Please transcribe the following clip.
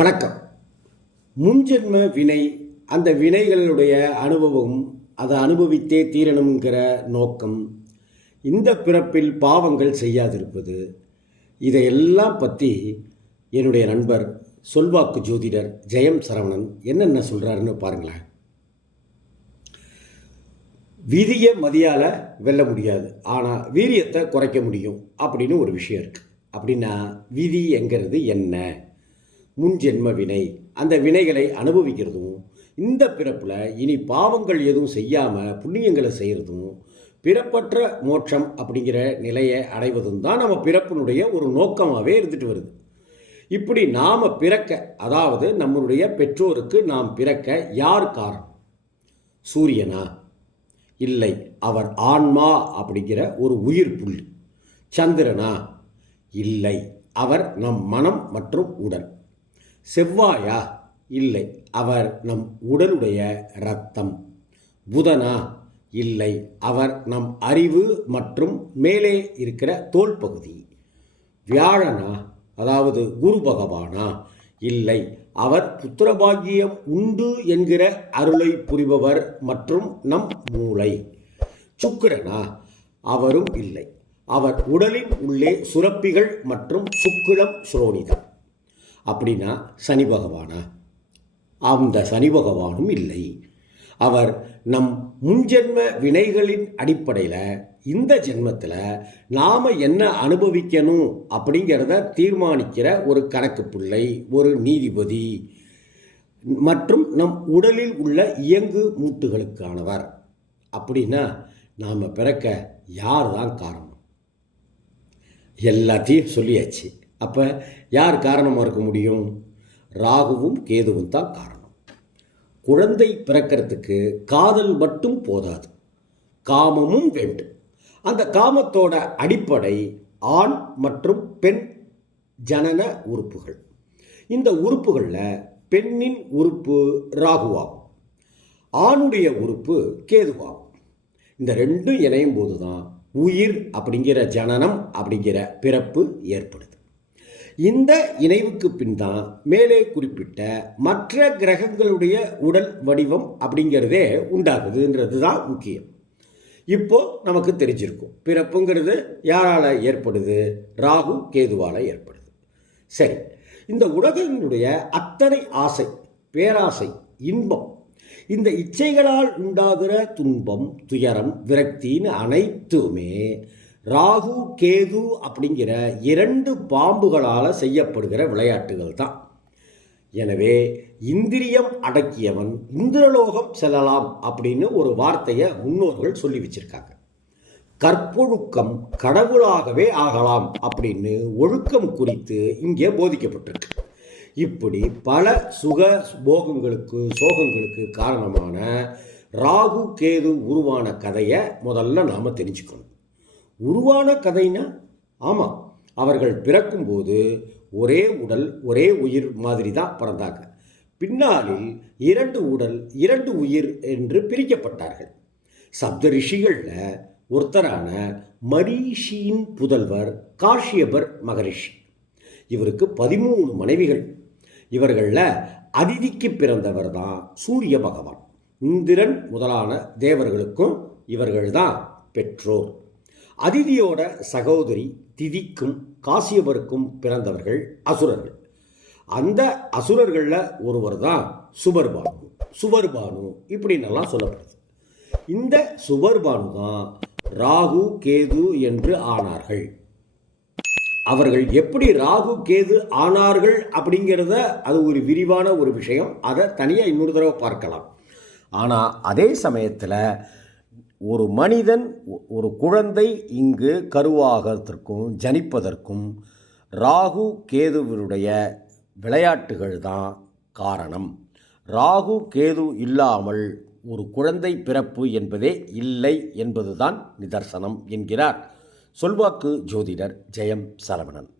வணக்கம். முன்ஜென்ம வினை அந்த வினைகளுடைய அனுபவம் அதை அனுபவித்தே தீரணுங்கிற நோக்கம் இந்த பிறப்பில் பாவங்கள் செய்யாதிருப்பது இதையெல்லாம் பற்றி என்னுடைய நண்பர் சொல்வாக்கு ஜோதிடர் ஜெயம் சரவணன் என்னென்ன சொல்கிறாருன்னு பாருங்களேன். விதியை மதியால் வெல்ல முடியாது. ஆனால் வீரியத்தை குறைக்க முடியும் அப்படின்னு ஒரு விஷயம் இருக்குது அப்படின்னா விதி என்கிறது என்ன? முன்ஜென்ம வினை. அந்த வினைகளை அனுபவிக்கிறதும் இந்த பிறப்பில் இனி பாவங்கள் எதுவும் செய்யாமல் புண்ணியங்களை செய்கிறதும் பிறப்பற்ற மோட்சம் அப்படிங்கிற நிலையை அடைவதும் தான் நம்ம பிறப்பினுடைய ஒரு நோக்கமாகவே இருந்துட்டு வருது. இப்படி நாம் பிறக்க அதாவது நம்மளுடைய பெற்றோருக்கு நாம் பிறக்க யார் காரணம்? சூரியனா? இல்லை அவர் ஆன்மா அப்படிங்கிற ஒரு உயிர் புள்ளி. சந்திரனா? இல்லை அவர் நம் மனம் மற்றும் உடல். செவ்வாயா? இல்லை. அவர் நம் உடலுடைய இரத்தம். புதனா? இல்லை. அவர் நம் அறிவு மற்றும் மேலே இருக்கிற தோல் பகுதி வியாழனா? அதாவது குரு பகவானா? இல்லை. அவர் புத்திரபாகியம் உண்டு என்கிற அருளை புரிபவர் மற்றும் நம் மூளை. சுக்கிரனா? அவரும் இல்லை. அவர் உடலின் உள்ளே சுரப்பிகள் மற்றும் சுக்கிரம் சுரோனிதம். அப்படின்னா சனி பகவானா? அந்த சனி பகவானும் இல்லை. அவர் நம் முன்ஜென்ம வினைகளின் அடிப்படையில் இந்த ஜென்மத்தில் நாம் என்ன அனுபவிக்கணும் அப்படிங்கிறத தீர்மானிக்கிற ஒரு கணக்கு பிள்ளை ஒரு நீதிபதி மற்றும் நம் உடலில் உள்ள இயங்கு மூட்டுகளுக்கானவர். அப்படின்னா நாம் பிறக்க யார் தான் காரணம்? எல்லாத்தையும் சொல்லியாச்சு. அப்போ யார் காரணமாக இருக்க முடியும்? ராகுவும் கேதுவும் தான் காரணம். குழந்தை பிறக்கிறதுக்கு காதல் மட்டும் போதாது. காமமும் வேண்டும். அந்த காமத்தோட அடிப்படை ஆண் மற்றும் பெண் ஜனன உறுப்புகள். இந்த உறுப்புகளில் பெண்ணின் உறுப்பு ராகுவாகும். ஆணுடைய உறுப்பு கேதுவாகும். இந்த ரெண்டும் இணையும் போது தான் உயிர் அப்படிங்கிற ஜனனம் அப்படிங்கிற பிறப்பு ஏற்படுது. இந்த இணைவுக்கு பின் தான் மேலே குறிப்பிட்ட மற்ற கிரகங்களுடைய உடல் வடிவம் அப்படிங்கிறதே உண்டாகுதுன்றது தான் முக்கியம். இப்போ நமக்கு தெரிஞ்சிருக்கும். பிறப்புங்கிறது யாரால் ஏற்படுது? ராகு கேதுவால் ஏற்படுது. சரி இந்த உலகினுடைய அத்தனை ஆசை பேராசை இன்பம் இந்த இச்சைகளால் உண்டாகிற துன்பம் துயரம் விரக்தின்னு அனைத்துமே ராகு கேது அப்படிங்கிற இரண்டு பாம்புகளால் செய்யப்படுகிற விளையாட்டுகள் தான். எனவே இந்திரியம் அடக்கியவன் இந்திரலோகம் செல்லலாம் அப்படின்னு ஒரு வார்த்தையை முன்னோர்கள் சொல்லி வச்சிருக்காங்க. கற்பொழுக்கம் கடவுளாகவே ஆகலாம் அப்படின்னு ஒழுக்கம் குறித்து இங்கே போதிக்கப்பட்டிருக்கு. இப்படி பல சுக போகங்களுக்கு சோகங்களுக்கு காரணமான ராகு கேது உருவான கதையை முதல்ல நாம் தெரிஞ்சுக்கணும். உருவான கதைனா? ஆமாம் அவர்கள் பிறக்கும்போது ஒரே உடல் ஒரே உயிர் மாதிரி தான் பிறந்தாங்க. பின்னாளில் இரண்டு உடல் இரண்டு உயிர் என்று பிரிக்கப்பட்டார்கள். சப்த ரிஷிகளில் ஒருத்தரான மரீஷியின் புதல்வர் காஷ்யபர் மகரிஷி. இவருக்கு பதிமூணு மனைவிகள். இவர்களில் அதிதிக்கு பிறந்தவர் தான் சூரிய பகவான். இந்திரன் முதலான தேவர்களுக்கும் இவர்கள்தான் பெற்றோர். அதிதியோட சகோதரி திதிக்கும் காசியபருக்கும் பிறந்தவர்கள் அசுரர்கள். அந்த அசுரர்களில் ஒருவர் தான் சுபர்பானு. சுபர்பானு இப்படின்னெல்லாம் சொல்லப்படுது. இந்த சுபர்பானு தான் ராகு கேது என்று ஆனார்கள். அவர்கள் எப்படி ராகு கேது ஆனார்கள் அப்படிங்கிறத அது ஒரு விரிவான ஒரு விஷயம். அதை தனியாக இன்னொரு தடவை பார்க்கலாம். ஆனால் அதே சமயத்தில் ஒரு மனிதன் ஒரு குழந்தை இங்கு கருவாகிறதற்கும் ஜனிப்பதற்கும் ராகு கேதுவினுடைய விளையாட்டுகள் தான் காரணம். ராகு கேது இல்லாமல் ஒரு குழந்தை பிறப்பு என்பதே இல்லை என்பதுதான் நிதர்சனம் என்கிறார். சொல்வாக்கு ஜோதிடர் ஜெயம் சரவணன்.